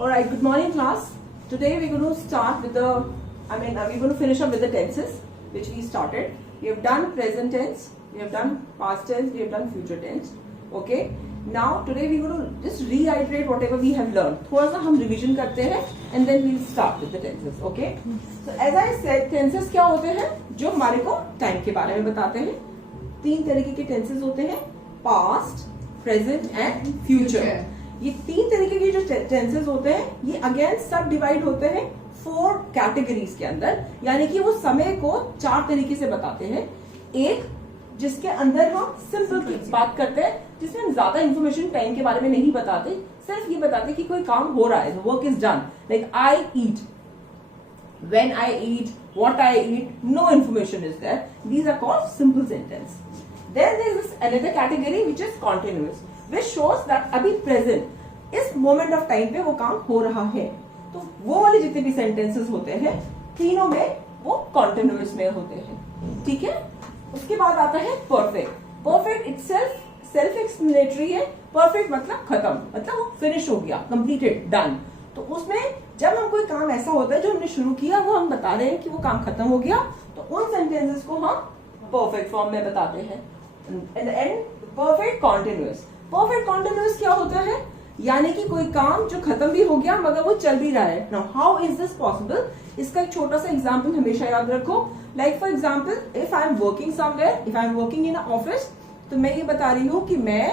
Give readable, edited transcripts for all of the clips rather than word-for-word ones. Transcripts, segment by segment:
All right, good morning class. Today we're going to start with we're going to finish up with the tenses which we started. We have done present tense, we have done past tense, we have done future tense. Okay. Now today we're going to just reiterate whatever we have learned. थोड़ा सा हम revision करते हैं and then we'll start with the tenses. Okay. So as I said, tenses क्या होते हैं? जो हमारे को time के बारे में बताते हैं. 3 तरीके के tenses होते हैं: past, present and future. ये 3 तरीके के जो टेंसेस होते हैं ये अगेन सब डिवाइड होते हैं 4 कैटेगरीज के अंदर, यानी कि वो समय को 4 तरीके से बताते हैं. एक जिसके अंदर हम सिंपल की बात करते हैं, जिसमें हम ज्यादा इंफॉर्मेशन टाइम के बारे में नहीं बताते, सिर्फ ये बताते कि कोई काम हो रहा है, work is done, like I eat, when I eat, what I eat, no information is there. These are called simple sentence. Then there is another category which is continuous, which shows that अभी present इस moment of time पे वो काम हो रहा है. तो वो वाले जितने भी sentences होते हैं तीनों में वो continuous में होते हैं. ठीक है. उसके बाद आता है perfect. Perfect itself self explanatory है. Perfect मतलब खत्म, मतलब वो finish हो गया, completed, done. तो उसमें जब हम कोई काम ऐसा होता है जो हमने शुरू किया वो हम बता रहे हैं कि वो काम खत्म हो गया, तो उन sentences को हम perfect form में बताते हैं. And perfect continuous. Perfect continuous क्या होता है? यानी कि कोई काम जो खत्म भी हो गया मगर वो चल भी रहा है. Now how is this possible? इसका एक छोटा सा एग्जांपल हमेशा याद रखो. Like for example, if I am working somewhere, if I am working in office, तो मैं ये बता रही हूँ कि मैं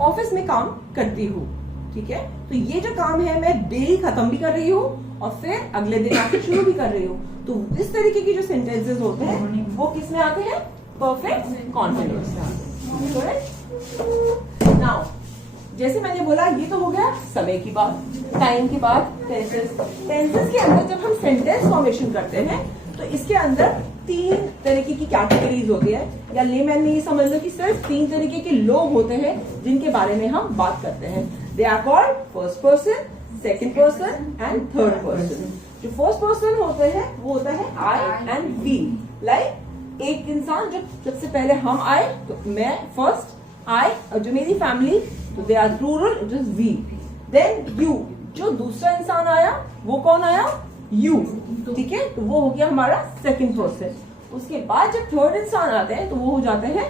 ऑफिस में काम करती हूँ. ठीक है. तो ये जो काम है मैं डेली खत्म भी कर रही हूँ और फिर अगले दिन आके शुरू भी कर रही हूँ. तो इस तरीके की जो सेंटेंसेस होते हैं वो किस में आते हैं? Perfect continuous. नाउ जैसे मैंने बोला ये तो हो गया समय की बात, टाइम की बात. टेंसेस के अंदर जब हम सेंटेंस फॉर्मेशन करते हैं तो इसके अंदर 3 तरीके की कैटेगरीज होती है, या लेमैन में ये समझ लो कि सिर्फ 3 तरीके के लोग होते हैं जिनके बारे में हम बात करते हैं. They are called first person, second person and third person. जो फर्स्ट पर्सन होते हैं वो होता है आई एंड वी. लाइक एक इंसान, जब सबसे पहले हम आए तो मैं फर्स्ट, आई, और जो मेरी फैमिली तो they are plural, it is we. Then you, जो दूसरा इंसान आया वो कौन आया? यू. ठीक है. तो वो हो गया हमारा सेकंड पर्सन. उसके बाद जब थर्ड इंसान आते हैं तो वो हो जाते हैं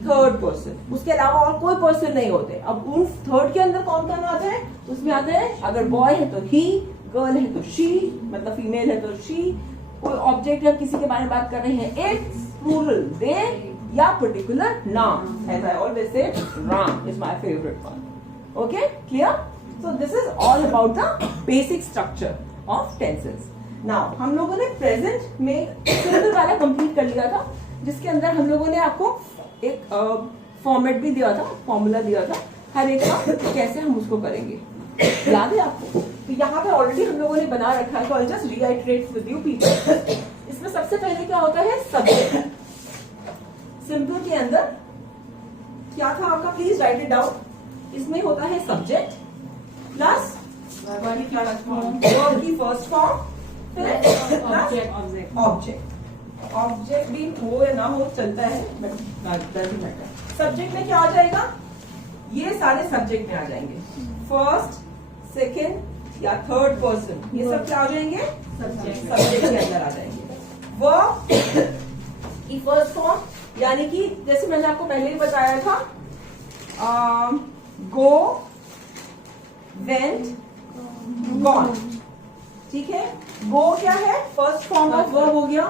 थर्ड पर्सन. उसके अलावा और कोई पर्सन नहीं होते. अब उन थर्ड के अंदर कौन कौन आते हैं? उसमें आते हैं, अगर बॉय है तो ही, गर्ल है तो शी, मतलब फीमेल है तो शी, कोई ऑब्जेक्ट या किसी के बारे में बात कर रहे हैं, इट, प्लूरल दे, या पर्टिकुलर नाम. As I always say, Ram is my favourite one. Okay, clear? So this is all about the basic structure of tenses. Now हम लोगों ने प्रेजेंट में सिंपल वाला कंप्लीट कर लिया था, जिसके अंदर हम लोगों ने आपको एक फॉर्मेट भी दिया था, फॉर्मूला दिया था हर एक का, कैसे हम उसको करेंगे. याद है आपको? तो यहाँ पे ऑलरेडी हम लोगों ने बना रखा है, तो I just reiterate with you people. इसमें सबसे पहले क्या होता है? सब्जेक्ट. सिंपल के अंदर क्या था आपका? Please right it down. इसमें होता है सब्जेक्ट प्लस वर्ब की फर्स्ट फॉर्म, ऑब्जेक्ट. ऑब्जेक्ट भी हो या ना हो चलता है, बट सब्जेक्ट में क्या आ जाएगा? ये सारे सब्जेक्ट में आ जाएंगे. फर्स्ट, सेकेंड या थर्ड पर्सन, ये सब क्या आ जाएंगे? सब्जेक्ट के अंदर आ जाएंगे. वर्ब की फर्स्ट फॉर्म, यानी कि जैसे मैंने आपको पहले ही बताया था, गो, वेंट, गॉन. ठीक है. गो क्या है? फर्स्ट फॉर्म ऑफ वर्ब हो गया.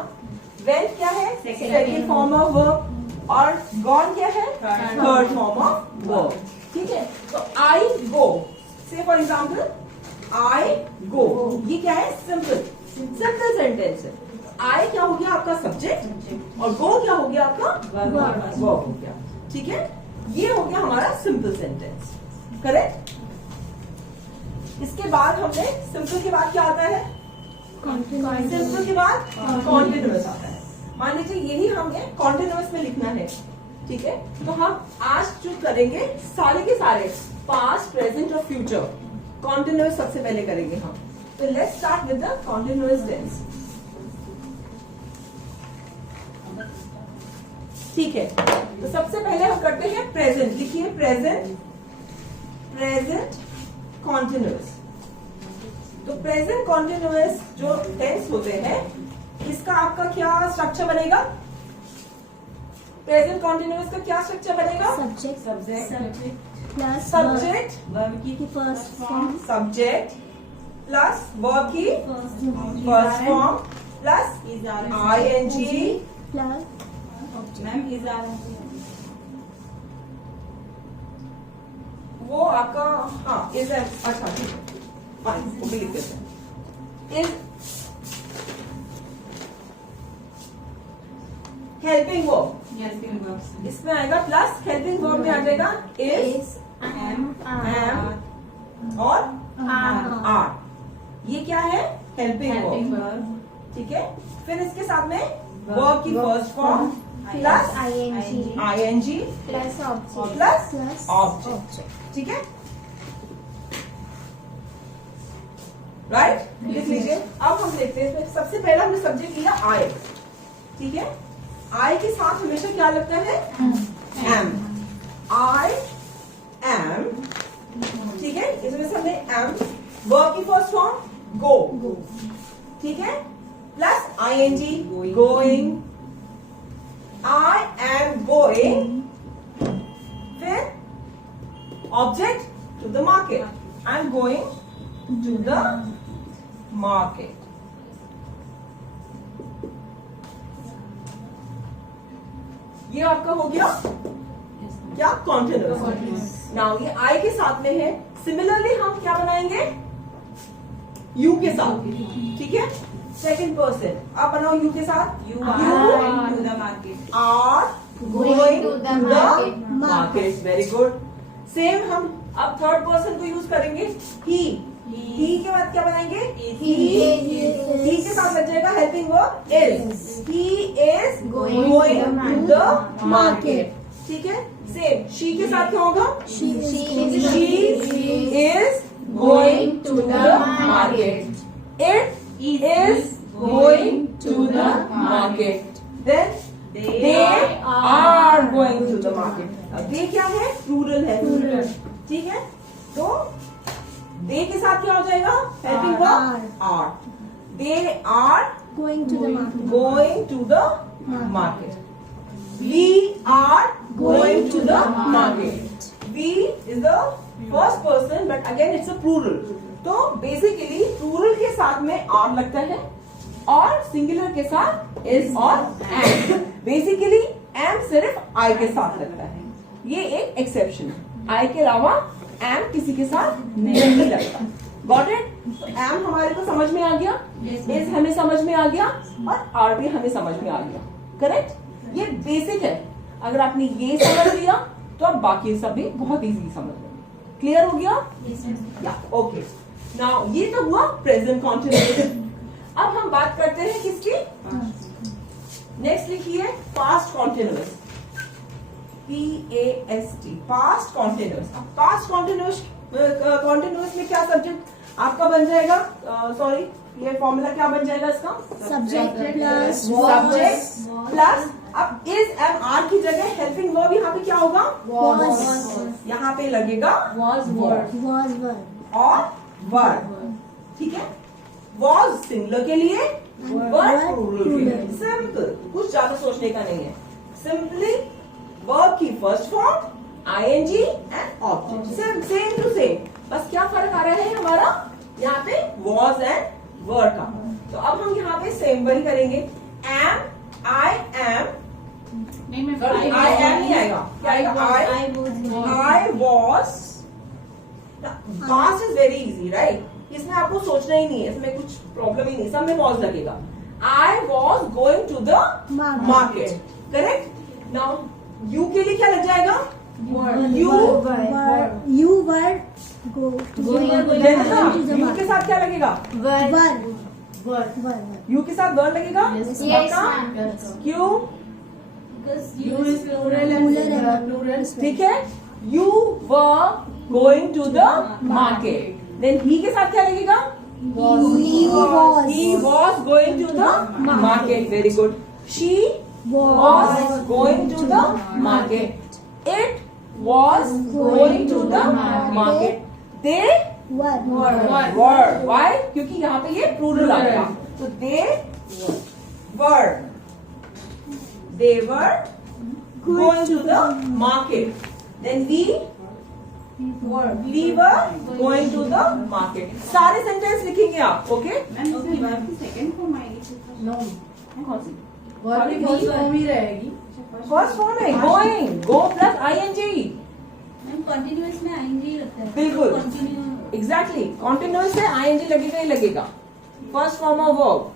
वेंट क्या है? Second form of verb. और गॉन क्या है? Third form of verb. ठीक है. तो आई गो, से फॉर एग्जाम्पल आई गो, ये क्या है? सिंपल सेंटेंस है. आई क्या हो गया आपका? सब्जेक्ट, और गो क्या हो गया आपका? वर्ब हो गया. ठीक है. ये हो गया हमारा सिंपल सेंटेंस. करेक्ट. इसके बाद हमने सिंपल के बाद क्या आता है? सिंपल के बाद कॉन्टिन्यूअस आता है. मान लीजिए यही हमें कॉन्टिन्यूअस में लिखना है. ठीक है. तो हम आज जो करेंगे सारे के सारे पास्ट, प्रेजेंट और फ्यूचर कॉन्टिन्यूअस सबसे पहले करेंगे हम. तो let's start with the continuous tense. ठीक है. तो सबसे पहले हम करते हैं प्रेजेंट. लिखिए प्रेजेंट, प्रेजेंट कॉन्टिन्यूअस. तो प्रेजेंट कॉन्टिन्यूअस जो टेंस होते हैं, इसका आपका क्या स्ट्रक्चर बनेगा? प्रेजेंट कॉन्टिन्यूअस का क्या स्ट्रक्चर बनेगा? सब्जेक्ट प्लस सब्जेक्ट वर्ब की first form subject plus verb की first form plus ING plus ma'am is are वो आपका हाँ इज अच्छा ठीक है फाइन वो भी लिख देते हैं। Is helping verb, helping verbs इसमें आएगा प्लस हेल्पिंग वर्ब में आ जाएगा इज एम एम और आर। ये क्या है? Helping helping verb. वर्ब ठीक है, फिर इसके साथ में वर्ब की first form plus ING plus object plus object. ठीक है, राइट? लिख लीजिए। अब हम देखते हैं, सबसे पहला हमने सब्जेक्ट लिया आई। ठीक है, आई के साथ हमेशा क्या लगता है? एम। I am. ठीक है, इसमें से हमने एम, वर्ब की फर्स्ट फॉर्म गो। ठीक है, plus ING going. I am going, फिर object to the market. I am going to the market. ये आपका हो गया क्या? कॉन्टिन्यूअस। नाउ ये आई के साथ में है, सिमिलरली हम क्या बनाएंगे? यू के साथ। ठीक है, सेकंड पर्सन आप बनाओ यू के साथ। You are to the market are going to the market. Very good. Same हम अब थर्ड पर्सन को यूज करेंगे, ही के बाद क्या बनाएंगे? ही के साथ लग जाएगा helping verb is. He is going to the market. ठीक है, सेम शी के साथ क्या होगा? She is going to the market. It is going to the market. Then they are going to the market. अब they क्या है? Plural है। ठीक है, तो they के साथ क्या हो जाएगा? Helping verb are. They are going to the market. going to the market. We are going to the market. We is the first person, but again it's a plural. तो बेसिकली प्लूरल के साथ में are लगता है और singular के साथ is और एम। बेसिकली एम सिर्फ आई के साथ लगता है, ये एक एक्सेप्शन है। आई के अलावा एम किसी के साथ नहीं लगता। Got it? तो एम हमारे को समझ में आ गया, इज हमें समझ में आ गया और आर भी हमें समझ में आ गया। करेक्ट? ये बेसिक है। अगर आपने ये समझ लिया तो आप बाकी सब भी बहुत इजीली समझ लेंगे। क्लियर हो गया? या ओके। नाउ ये तो हुआ प्रेजेंट कॉन्टिन्यूअस। अब हम बात करते हैं किसकी? नेक्स्ट लिखिए past continuous. PAST, past continuous. अब पास्ट कॉन्टिन्यूअस में क्या सब्जेक्ट आपका बन जाएगा? सॉरी, ये फॉर्मूला क्या बन जाएगा इसका? सब्जेक्ट प्लस सब्जेक्ट प्लस अब इज एम आर की जगह हेल्पिंग वर्ब यहाँ पे क्या होगा? was यहाँ पे लगेगा was और वर्ब। ठीक है, वॉज सिंगुलर के लिए, वर्ब प्लूरल के लिए। सिंपल, कुछ ज्यादा सोचने का नहीं है। सिंपली वर्ब की first form ING and object, same to same. बस क्या फर्क आ रहा है हमारा यहाँ पे? वॉज एंड वर्ब का। तो अब हम यहाँ पे सेम वही करेंगे। एम, आई एम, नहीं मैं सॉरी आई एम नहीं आएगा, क्या आएगा? I was. Past is very easy, right? इसमें आपको सोचना ही नहीं है, इसमें कुछ प्रॉब्लम ही नहीं, सब में वॉज लगेगा। I was going to the market. Correct? Now you के लिए क्या लग जाएगा? यू were यू के साथ क्या लगेगा? यू के साथ वर्ड लगेगा? क्यों? यू इज प्लूरल ठीक है, you were going to the market. Then he के साथ क्या लगेगा? He was going to the market. Very good. She was going to the market. It was going to the market. They were. Why? क्योंकि यहाँ पे ये plural आ गया। तो दे वर going to the market. Then we were going to the market. सारे sentence लिखेंगे आप, okay? Ma'am इसमें वर्ब की सेकंड फॉर्म आएगी। नो, कौन सी? वर्ब की फर्स्ट फॉर्म ही रहेगी। फर्स्ट फॉर्म है गोइंग, गो प्लस ing। मैम कंटिन्यूअस में आएंगे लगता है। बिल्कुल। कंटिन्यू। एग्जैक्टली, कॉन्टिन्यूअस से ing लगेगा ही लगेगा। फर्स्ट फॉर्म ऑफ वर्ब,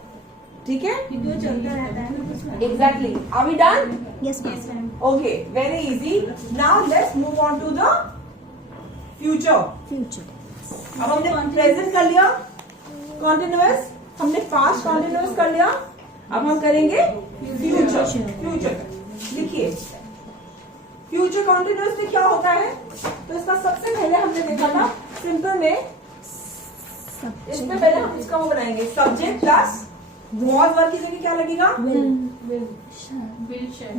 ठीक है? क्योंकि वो चलता रहता है ना उसमें। Exactly. Are we done? Yes, ma'am. Yes, ma'am. Okay, very easy. Now let's move on to the future. Future. अब हमने प्रेजेंट कर लिया कॉन्टिन्यूअस, हमने पास्ट कॉन्टिन्यूअस कर लिया, अब हम करेंगे फ्यूचर। फ्यूचर लिखिए। फ्यूचर कॉन्टिन्यूअस में क्या होता है? तो इसका सबसे पहले हमने देखा था सिंपल में, इसमें पहले हम इसका वो बनाएंगे सब्जेक्ट प्लस वॉज वर्ब की जगह क्या लगेगा? Will shall।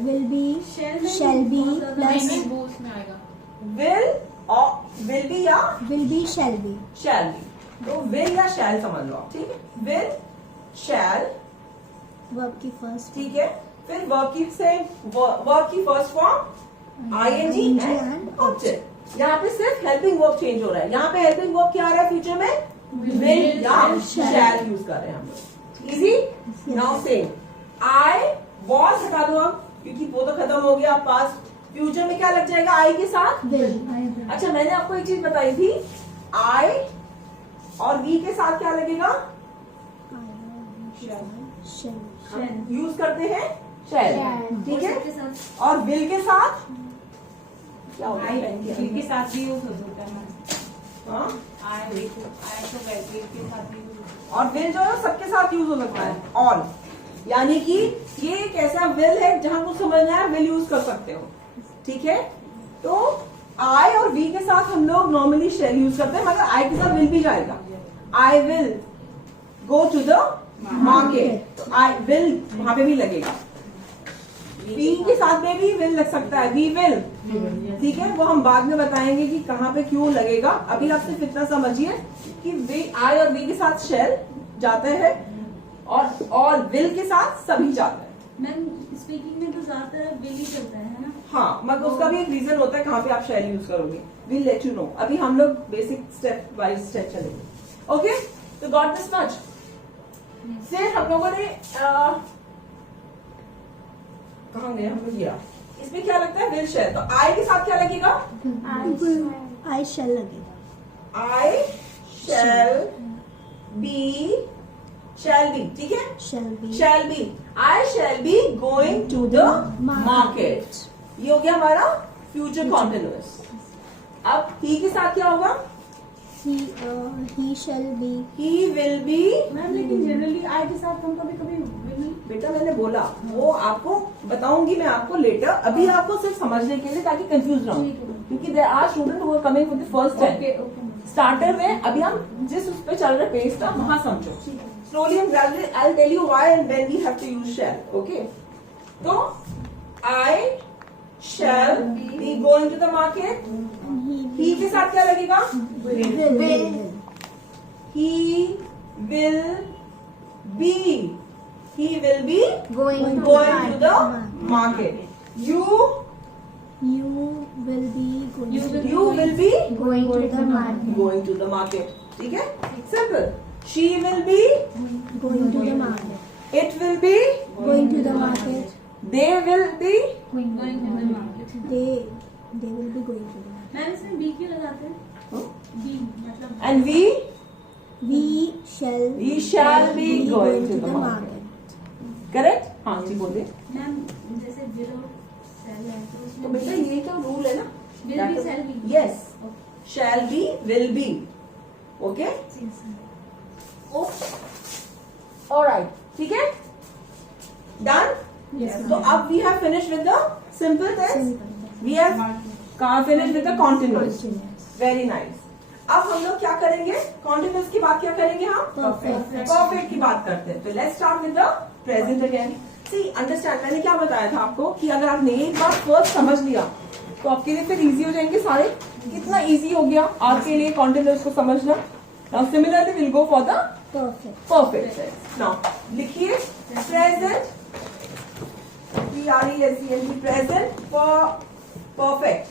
Will be. Shall be plus. वो उसमें आएगा। विल और विल बी या Will be. Shall be. Shall B. तो विल या शैल समझ लो आप, ठीक है? विल शैल, Verb की first. ठीक है? फिर वर्ब की first form ing and object. यहाँ पे सिर्फ हेल्पिंग वर्ब चेंज हो रहा है। यहाँ पे हेल्पिंग वर्ब क्या आ रहा है फ्यूचर में? विल या शैल यूज कर रहे हैं हम लोग। Easy. Now same I was हटा दो अब, क्योंकि वो तो खत्म हो गया। पास्ट फ्यूचर में क्या लग जाएगा आई के साथ? Will. अच्छा, मैंने आपको एक चीज बताई थी, आई और वी के साथ क्या लगेगा? Shall. यूज करते हैं शैल, Shall. ठीक है? के साथ और विल के साथ क्या होता आई है? विल के साथ भी यूज होता है मैम। हाँ? आई तो विल के साथ भी यूज होता और विल जो है सबके साथ यूज हो सकता है, ऑल। यानी कि ये एक ऐसा विल है जहां कुछ समझना है विल यूज कर सकते हो, ठीक है? तो आई और वी के साथ हम लोग नॉर्मली शेल यूज करते हैं, मगर आई के साथ विल भी जाएगा। I will go to the market, तो आई विल वहां पे भी लगेगा। वी के साथ में भी विल लग सकता है, वी विल, ठीक है? वो हम बाद में बताएंगे कि कहाँ पे क्यों लगेगा। अभी आप सिर्फ इतना समझिए कि आई और वी के साथ शेल जाते हैं और विल के साथ सभी जाते हैं। मैम स्पीकिंग में तो ज्यादातर विल ही चलता है ना। हाँ, मगर उसका भी एक रीजन होता है कहाँ पे आप शेल यूज करोगे। Will let you know. अभी हम लोग बेसिक स्टेप बाय स्टेप चलेंगे, ओके? तो गॉट दिस मच। फिर हम लोगों ने कहाँ गए हम लोग? इसमें क्या लगता है? Will shell. तो आई के साथ क्या लगेगा? I shall लगेगा। आई शैल बी, शैल बी, ठीक है? Shall be. Shall be, I shall be going to the market. ये हो गया हमारा फ्यूचर कॉन्टिन्यूअस। अब ही के साथ क्या होगा? He shall be. He will B. Ma'am लेकिन जनरली आई के साथ हम कभी कभी विल बेटा मैंने बोला वो आपको बताऊंगी मैं आपको लेटर, अभी आपको सिर्फ समझने के लिए ताकि कंफ्यूज ना हो, क्योंकि there are student who are coming for the first time. Starter में अभी हम जिस उस पे चल रहे पेज का वहां समझो। Slowly and gradually I will tell you why and when we have to use shall, okay? तो I shall be going to the market. He के साथ क्या लगेगा? Will. He will be, he will be Going to going to the market. market. You will be going. You to- you will be going to the market. going to the market. ठीक है? Simple. She will be Going to the market. it will be Going to the market. they will be going to the market. They will be going to the market. Ma'am इसमें be क्यों लगाते हैं? B मतलब and we We shall be going to the market. correct? हाँ जी बोलिए। Ma'am जैसे will और शैल है तो तो उसमें बेटा ये तो रूल है ना, Will be, shall be. yes, shall be, will be, okay? Alright, ठीक है? Done? Yes, So अब we have finished with the simple tense. Simple. We have finished with the continuous. Continuous. Very nice. अब हम लोग क्या करेंगे? Continuous की बात क्या करेंगे हम? Perfect. Perfect की बात करते हैं। तो let's start with the present again. See, understand, मैंने क्या बताया था आपको कि अगर आपने एक बार फर्स्ट समझ लिया तो आपके लिए फिर इजी हो जाएंगे सारे। कितना इजी हो गया आपके लिए कॉन्टिन्यूअस को समझना। Now similarly will go for the Perfect. Perfect tense. Now लिखिए present, PRESENT, present perfect.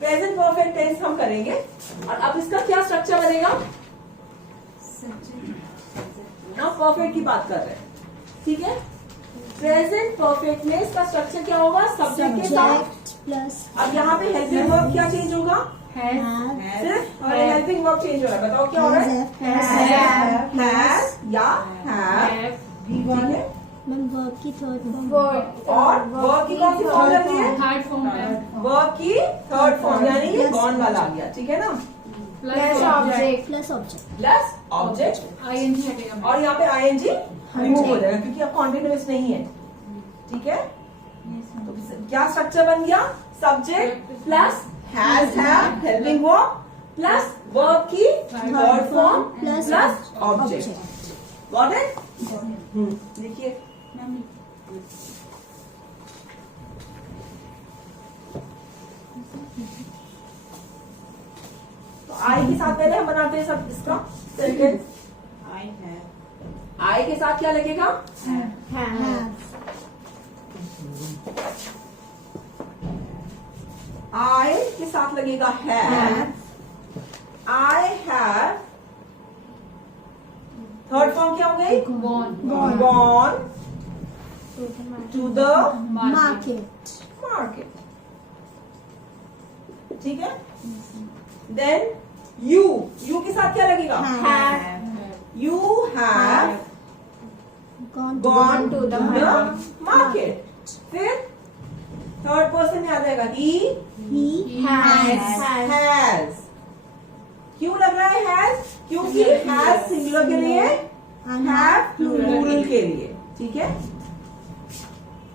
Present perfect tense हम करेंगे और अब इसका क्या स्ट्रक्चर बनेगा। ना परफेक्ट की बात कर रहे हैं, ठीक है। प्रेजेंट परफेक्ट में इसका स्ट्रक्चर क्या होगा, सब्जेक्ट के साथ। Subject plus अब यहाँ पे हेल्पिंग वर्ब क्या चेंज होगा, have, सिर्फ हेल्पिंग वर्ब चेंज हो रहा है। बताओ क्या हो रहा है, has, हैज या हैव, ठीक है। मैम वर्ब की थर्ड फॉर्म और वर्ब की कौन सी फॉर्म लग रही है, थर्ड फॉर्म वर्ब की थर्ड फॉर्म, यानी ये गॉन वाला आ गया, ठीक है ना। Plus object plus object plus object ING हटेगा और यहाँ पे आईएनजी रिमूव हो जाएगा क्योंकि अब कॉन्टिन्यूअस नहीं है, ठीक है। तो क्या स्ट्रक्चर बन गया, subject plus has have helping verb plus verb की third form plus plus object. Got it. देखिए तो आई के साथ पहले हम बनाते हैं सब इसका सेंटेंस। आई के साथ क्या लगेगा, have, आई के साथ लगेगा have. I have third form क्या हो गई, gone gone to the market, market, ठीक है। देन यू के साथ क्या लगेगा, have, you have gone to the market। फिर थर्ड पर्सन में आ जाएगा he has। क्यों लग रहा है हैज, क्योंकि हैज सिंगुलर के लिए, हैव प्लूरल के लिए, ठीक है।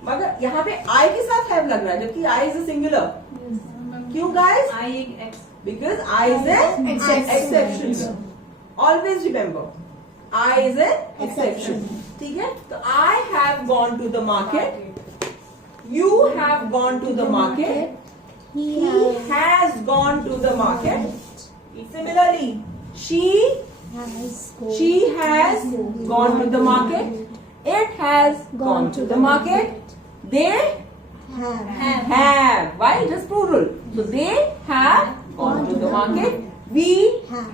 मगर यहाँ पे आई के साथ हैव लग रहा है जबकि आई इज सिंगुलर। क्यों गाइस, आई एक because I is an exception. Always remember, I is an exception. ठीक है, तो I have gone to the market. You have gone to the market. he Has gone to the market. Similarly, she has gone to the market. It has gone to the market. They have. Why? Just plural. So they have gone to the market. We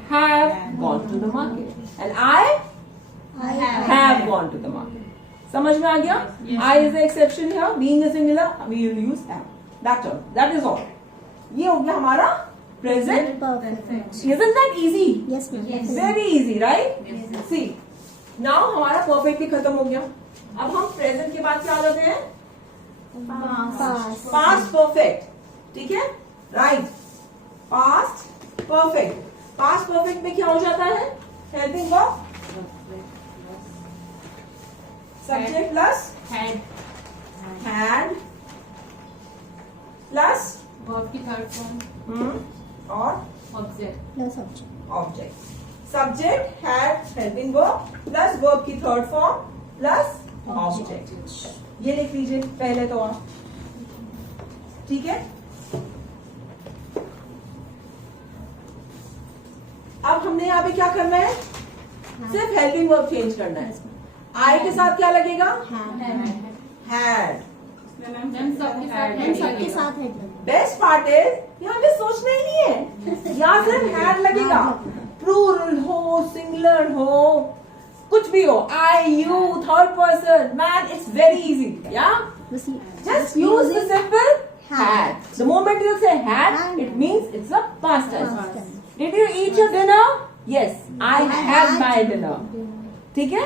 have gone to the market. And I have gone to the market. समझ में आ गया? I is the exception here. Being a singular, we will use have. That's all. That is all. ये हो गया हमारा present. perfect. Isn't that easy? Yes, ma'am. Yes. Very easy, right? See. Now हमारा perfect भी खत्म हो गया। अब हम present के बाद क्या लेते हैं? Past. Past perfect, ठीक है, right? Past perfect. Past perfect में क्या हो जाता है, helping verb subject plus had plus verb की थर्ड फॉर्म और object Plus object. object. Subject had helping verb plus verb की third form plus object. ये लिख लीजिए पहले तो आप, ठीक है। अब हमने यहाँ पे क्या करना है, सिर्फ हेल्पिंग वर्ब चेंज करना है। आई के साथ क्या लगेगा, हैड। मैम सबके साथ मैम सबके साथ head लगेगा. बेस्ट पार्ट इज यहाँ पे सोचना ही नहीं है, यहाँ सिर्फ हैड लगेगा। प्लूरल हो, सिंगुलर हो, कुछ भी हो, I, you, third person, man, it's very easy. या बस ये- just use the simple had. had. The moment you say had, Had. it means it's a past tense. Past tense. Did you eat your dinner? Yes, I had my dinner. ठीक है?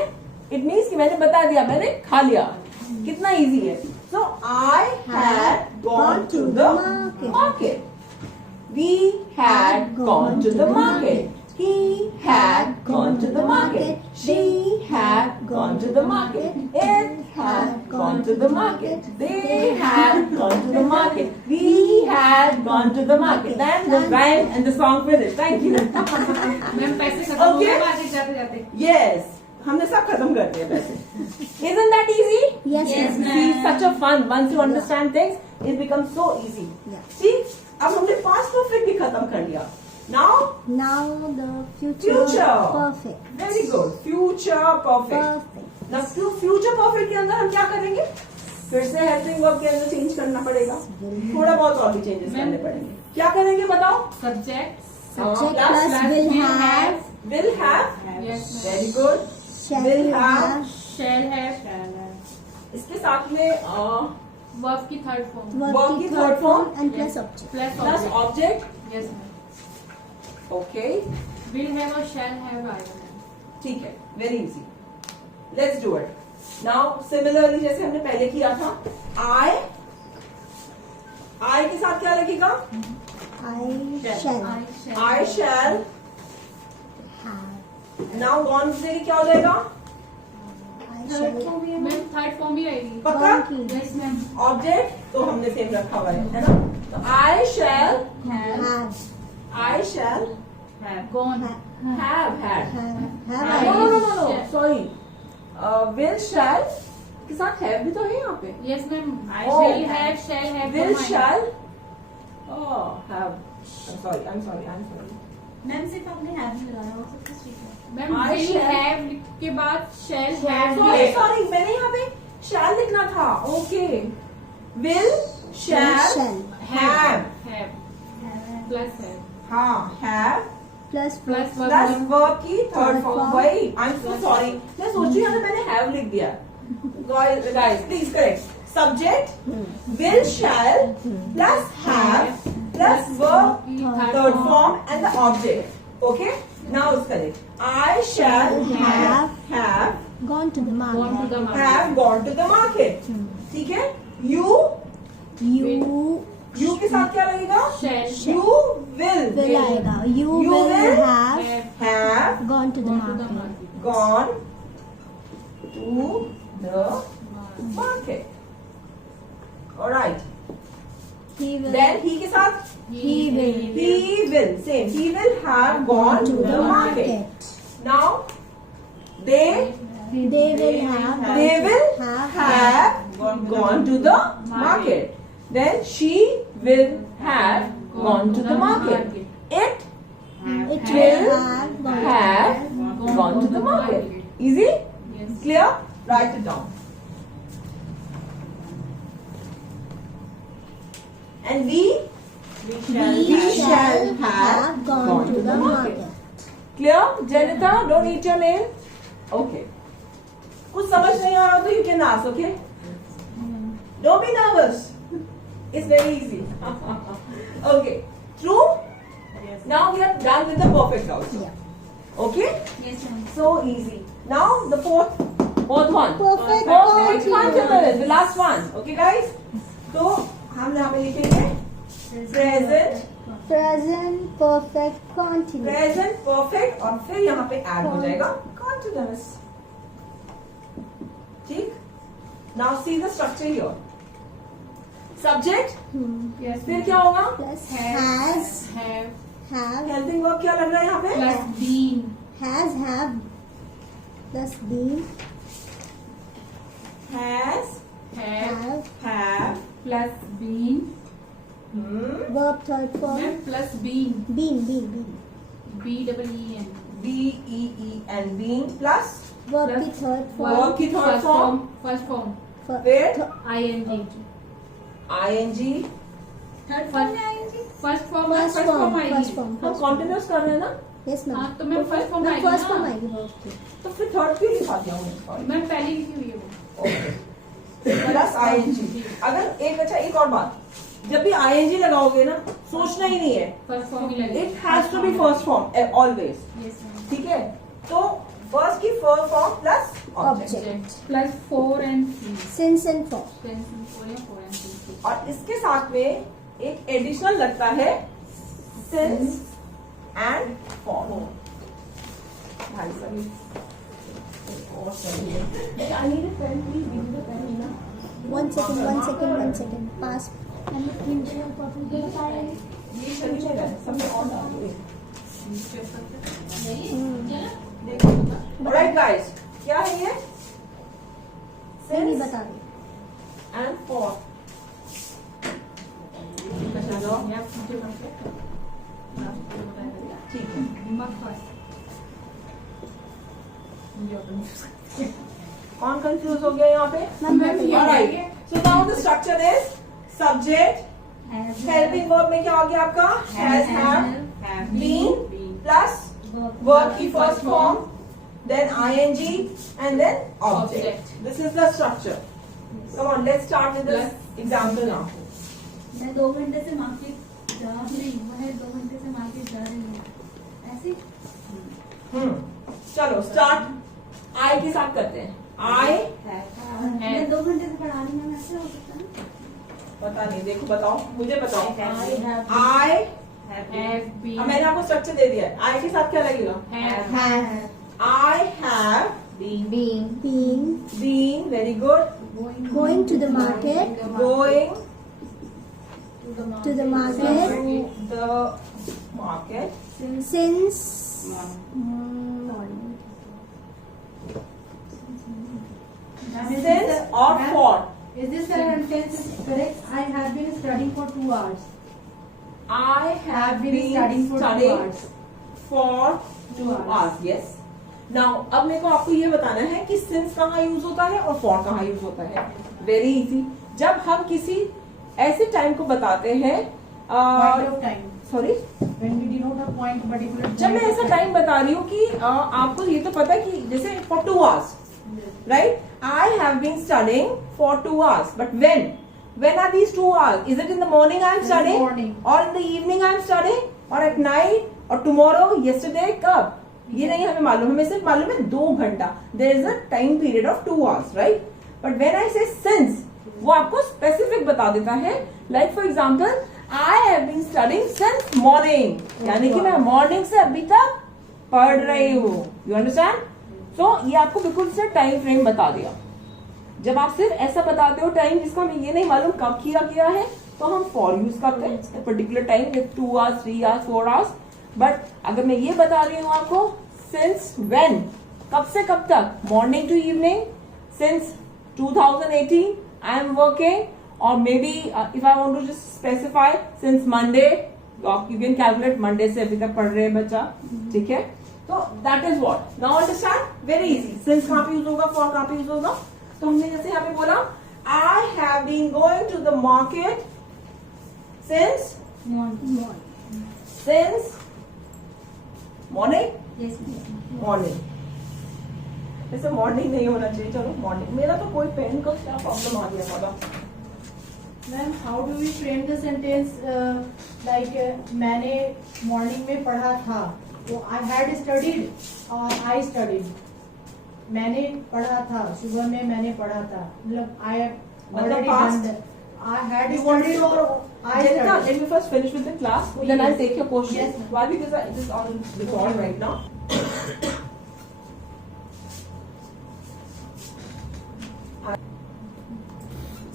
It means कि मैंने बता दिया, मैंने खा लिया। कितना इजी है। So I had gone to the market. We had gone to the market. He had gone to the market. She had gone to the market. It had gone to the market. They had gone to the market. We had gone to the market. Then the rhyme and the song finished. Thank you. Ma'am पैसे खत्म हो गए Okay. बातें जाते जाते Yes. हमने सब खत्म कर दिया वैसे। Isn't that easy? Yes, Yes, ma'am. ma'am. See, such a fun once you understand things. It become so easy. Yeah. सी अब हमने पास्ट परफेक्ट भी खत्म कर लिया। Now Now the future Future. perfect. Very good, future perfect. Perfect. ना future perfect के अंदर हम क्या करेंगे, फिर से हेल्पिंग वर्ब के अंदर चेंज करना पड़ेगा, थोड़ा बहुत और भी चेंजेस करने पड़ेंगे। क्या करेंगे बताओ? Subject Subject plus plus will have. Will have, yes very good, Shall Will have. have. Shall have इसके साथ में वर्ब की थर्ड फॉर्म Verb की third form and plus object. Plus plus object, yes ma'am. Okay will have और shall have आएगा ma'am. ठीक है, very easy. Let's do it now. Similarly जैसे हमने पहले किया था, आई के साथ क्या लगेगा? I shall I shall. have. Now gone से क्या हो जाएगा? I third shall. फॉर्म भी मैम, थर्ड फॉर्म भी रहेगी। पक्का? Gone की. Yes ma'am. ऑब्जेक्ट तो हमने सेम रखा हुआ है ना? तो I shall, Have. I shall gone have had. Have. I- no no no shall. Sorry, will shall के साथ हैव भी तो है यहाँ पे। Yes ma'am. I Oh. Shall have will shall have, I am sorry. Ma'am सिर्फ आपने have he लगाया, वो सब कुछ ठीक है ma'am. I will shall- have के बाद शैल हैव सॉरी मैंने यहाँ पे शैल लिखना था। Okay, will shall have, plus है हाँ have Plus plus plus verb की थर्ड Third फॉर्म। form. वही आई एम सो सॉरी, मैं सोच रही हूँ ना मैंने हैव लिख दिया। Guys please correct. Subject will shell plus have plus verb third form and the object. Okay, now it's correct. I shall have gone to the gone to market. The have gone to the market. ठीक है, you You के साथ क्या लगेगा? शैल You will will आएगा. You You will will have have gone to the gone to the market. gone to the market. Alright. He will. Then he के साथ He will. he will same. He will have gone to the market. Now they They will have. they will have have gone to the market. Then she will have gone to the market. It It will will have have gone to the market. Easy? Yes. Clear? Write it down. And we We shall have gone to the market. Clear? Janita, don't eat your nail. Okay. कुछ समझ नहीं आ रहा तो you can ask, okay? Don't be nervous. It's very easy. Okay. True? Now we are done with the perfect also. Yeah. Okay? Yes ma'am. So easy. Now the fourth one. Perfect Perfect continuous. continuous. The last one. Okay guys? तो हम यहाँ पे लिखेंगे present, Present perfect continuous. present perfect और फिर यहाँ पे add हो जाएगा continuous. ठीक? Now see the structure here. Subject, yes फिर क्या होगा? Plus Has. has have have Helping verb क्या लग रहा है यहाँ पे? Plus been has have plus been Has, have have plus been verb third form ma'am plus been been B double E N B E E and being plus verb Plus की third verb form की third form first form फिर I N G ing third form में आएगी first form first first form form आएगी first form हम continuous कर रहे हैं ना, yes ma'am हाँ तो मैम फर्स्ट फॉर्म आएगी first form ना आएगी verb की तो फिर थर्ड क्यों लिखा दिया हमने? Sorry. मैम पहले लिखी हुई है वो प्लस ing। अगर एक और बात, जब भी ing लगाओगे ना सोचना ही नहीं है, फर्स्ट फॉर्म ही लगेगी it has to be first form always. Yes ma'am ठीक है, तो फर्स्ट की first form plus object. Object. Plus 4 and 3 since and for 4 and 3 और इसके साथ में एक एडिशनल लगता है सिंस एंड फॉर। भाई साहब एक और चाहिए। I need a pen, please give me the pen, Nina. 1 second pass and future perfect time ये चलिए pen, सबसे और डाल दो। Alright guys, क्या है ये? नहीं Since बता रही and for। जाओ। या future market। ठीक है। दिमाग पास। कौन कंफ्यूज हो गया यहाँ पे? Alright. So now the structure is subject, helping verb में क्या हो गया आपका? Has, have, been plus verb की first form, then ing and then object. This is the structure. Come on, let's start with this example now. मैं 2 घंटे से market जा रही हूँ, वह 2 घंटे से मार्केट जा रही है, ऐसे। चलो start I के साथ करते हैं। I मैं 2 घंटे से पढ़ा रही हूँ, ऐसे हो सकता है। पता नहीं, देखो बताओ, मुझे बताओ। I I अब मैंने आपको स्ट्रक्चर दे दिया है। I के साथ क्या लगेगा? Have I have been been very good going to the market going to the market to the market since morning. since or for. Is this sentence correct? I have been studying for 2 hours. I have been studying for 2 studying hours. for 2 hours. Yes. Now अब मेरे को आपको ये बताना है कि since कहाँ use होता है और for कहाँ यूज होता है। Very easy. जब हम किसी ऐसे टाइम को बताते हैं Point of time. Sorry When we denote a point, particular. जब मैं ऐसा टाइम बता रही हूँ कि आपको ये तो पता है कि जैसे for 2 hours, right? I have been studying for 2 hours, but when are these 2 hours? Is it in the morning I am In the studying, morning. or in the evening I am studying, or at night, or tomorrow, yesterday? कब? ये नहीं हमें मालूम, हमें सिर्फ मालूम है 2 घंटा. There is a time period of 2 hours, right? But when I say since, वो आपको specific बता देता है. Like for example, I have been studying since morning. यानी कि मैं morning से अभी तक पढ़ रही हूँ. You understand? So ये आपको बिल्कुल से टाइम फ्रेम बता दिया. जब आप सिर्फ ऐसा बताते हो टाइम जिसका हमें ये नहीं मालूम कब किया गया है, तो हम फॉर यूज करते हैं particular time with 2 hours, 3 hours, 4 hours. But अगर मैं ये बता रही हूँ आपको सिंस व्हेन, कब से कब तक, morning to evening, since 2018 I am working, और maybe if I want to just specify since Monday, you can calculate Monday से अभी तक पढ़ रहे हैं बच्चा. ठीक है, तो that is what. Now understand, very easy. Since कहाँ पे यूज होगा, फॉर कहाँ पे यूज होगा. तो हमने जैसे यहाँ पे बोला I have been going to the market since morning. Morning वैसे मॉर्निंग नहीं होना चाहिए, चलो मॉर्निंग. मेरा तो कोई पेन का क्या प्रॉब्लम आ गया था. Ma'am, how do we frame the sentence like मैंने morning में पढ़ा था, तो I had studied और I studied. मैंने पढ़ा था, सुबह में मैंने पढ़ा था, मतलब I already done that. I had studied or I studied. Let me first finish with the class, then I'll take your question. Yes, ma'am. Why? Because it is on record right now.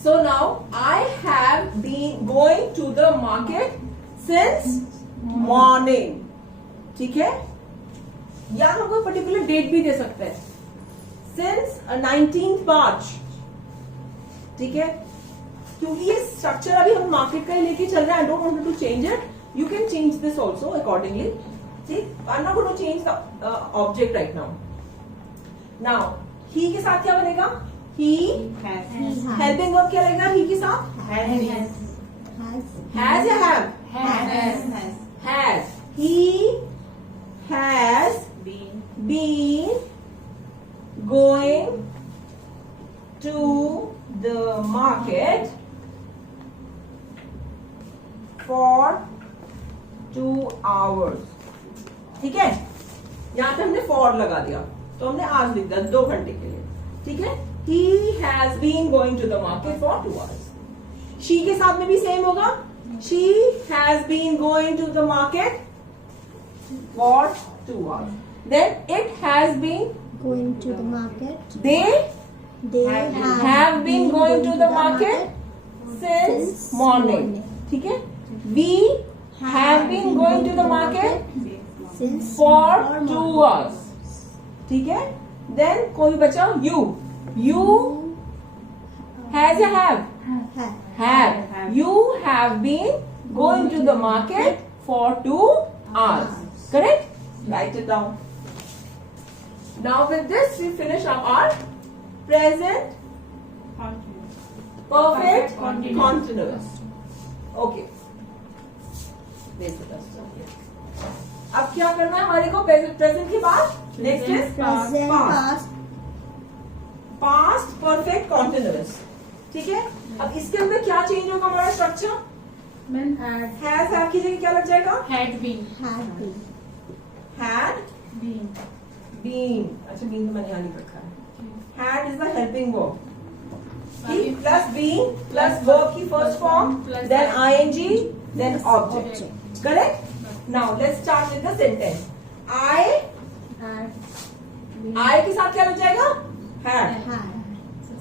So now I have been going to the market since morning. ठीक है, या हम कोई particular date भी दे सकते हैं, since 19th March. ठीक है, क्योंकि ये स्ट्रक्चर अभी हम मार्केट का ही लेके चल रहे हैं. I don't want to change it. You can change this also accordingly. ठीक, I am not going to change the object right now. Now he के साथ क्या बनेगा? ही. हेल्पिंग वर्ब क्या लगेगा ही के साथ? हैज या have? Has. He has been going to the market for 2 hours. ठीक है, यहाँ पे हमने for लगा दिया, तो हमने आज लिख दिया 2 घंटे के लिए. ठीक है, he has been going to the market for 2 hours. she के साथ में भी सेम होगा. she has been going to the market for 2 hours. then it has been Going to the market. they They have been going to the market since morning. ठीक है, we have been going to the market since for morning. 2 hours. ठीक है, then कोई बचा you has या have? Have. You have been going to the market for 2 hours. Correct? Write it down. Now with this we finish up our present perfect continuous. Okay. अब क्या करना है हमारे को प्रेजेंट के बाद next is Present, past, past perfect continuous. ठीक है. अब इसके अंदर क्या चेंज होगा हमारा स्ट्रक्चर. मैम हैज हैव की जगह क्या लग जाएगा. Had been had been. Had been been. अच्छा बीन तो मैंने यहाँ लिख रखा है. Had is the helping verb. Plus been plus verb की first form then ING then object. Correct. Now let's start with the sentence. I I के साथ क्या लग जाएगा. हैड. Had.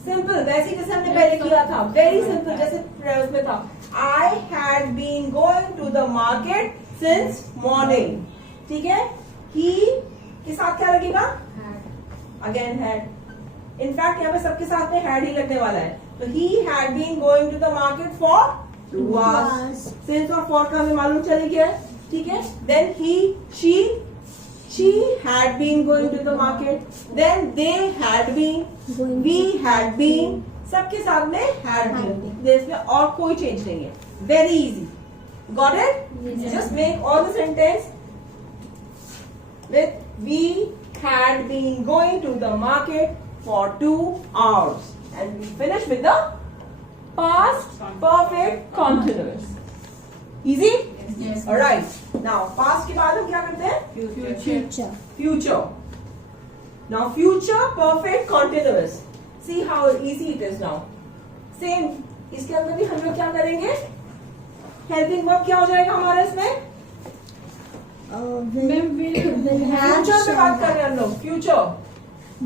सिंपल वैसे जैसे हमने पहले किया था. वेरी सिंपल जैसे उसमें था. I had been going to the market since morning. ठीक है. ही के साथ क्या लगेगा. Again had. इनफैक्ट यहाँ पे सबके साथ में हैड ही लगने वाला है. तो he had been going to the market for 2 hours. Since और फॉर का हमें मालूम चल गया. ठीक है. Then he she had been going to the market. Then they had been. Going We to- had been. सबके साथ में had been. इसमें और कोई चेंज नहीं है. Very easy. Got it? Yes. Just make all the sentence with we had been going to the market for 2 hours. And we finish with the past perfect continuous. Easy? Yes. Alright. Now past के बाद हम क्या करते हैं. Future. Future. Now future perfect continuous. See how easy it is now. Same. इसके अंदर भी हम लोग क्या करेंगे. Helping verb क्या हो जाएगा हमारा इसमें. Will have, Future पे shall बात कर have. रहे हैं हम लोग. Future.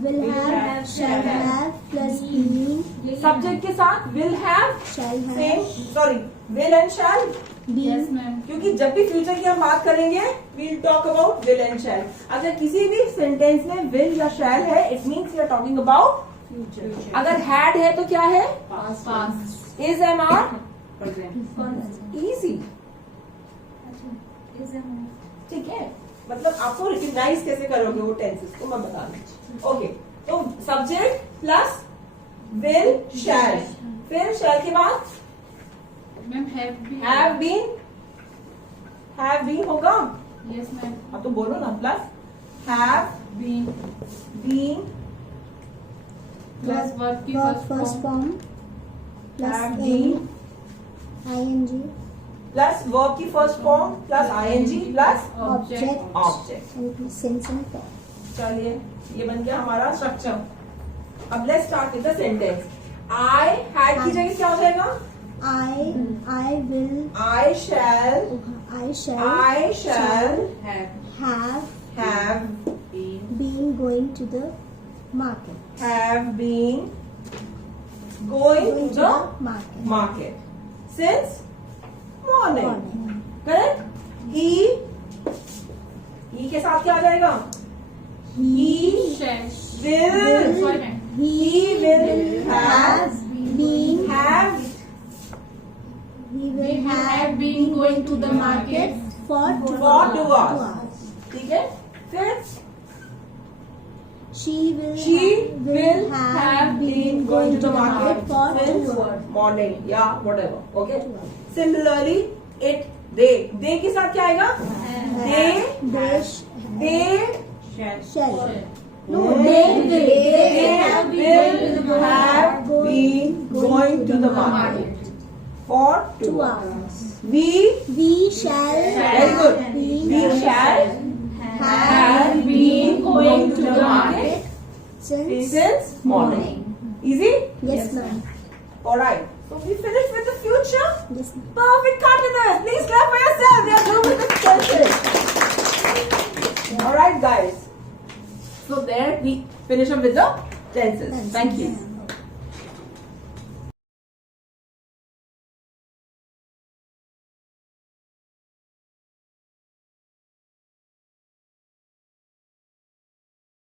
Will have, shall have, plus being, Subject के साथ will have. shall have, Same. Sorry. Will and shall. being, Yes, ma'am. क्योंकि जब भी फ्यूचर की हम बात करेंगे we'll talk about will and shall. अगर किसी भी सेंटेंस में will या shall है it means we are talking about Future. अगर had है तो क्या है. Past. is am are Present. easy. Is a move. ठीक है. मतलब आपको रिकग्नाइज कैसे करोगे वो टेंसेस को मैं बता दूँ. ओके. तो सब्जेक्ट प्लस will shall. फिर shall के बाद Ma'am, have been. have been होगा. Yes, ma'am. अब तो बोलो ना. Plus have Been. been Plus verb की verb first form, plus have in, been ing, plus verb की first form plus ING plus object, object. and plus sense and form. चलिए ये बन गया हमारा स्ट्रक्चर. अब let's start with the sentence. I had की जगह क्या हो जाएगा. I will, I shall have been going to the market. been going to the market. market since morning. Morning. Correct? He के साथ क्या आ जाएगा. He Shall. will Sorry, ma'am. he will have been We will have been going to the market for 2 2 hours. hours. ठीक है. फिर She will have been going to the market for 2 since hours. morning. Yeah, whatever. Okay. 2 hours. Similarly, they के साथ क्या आएगा. They shall. No, Hmm. they They will. will have been going to the market for 2 2 hours. hours. We shall Very good. have been We shall have been going to the market since morning. Easy? Yes, ma'am. Alright. So we finished with the future. Yes, ma'am. Perfect continuous. Please clap for yourself. We are doing with the tenses. Alright, guys. So there we finish up with the tenses. Thank you.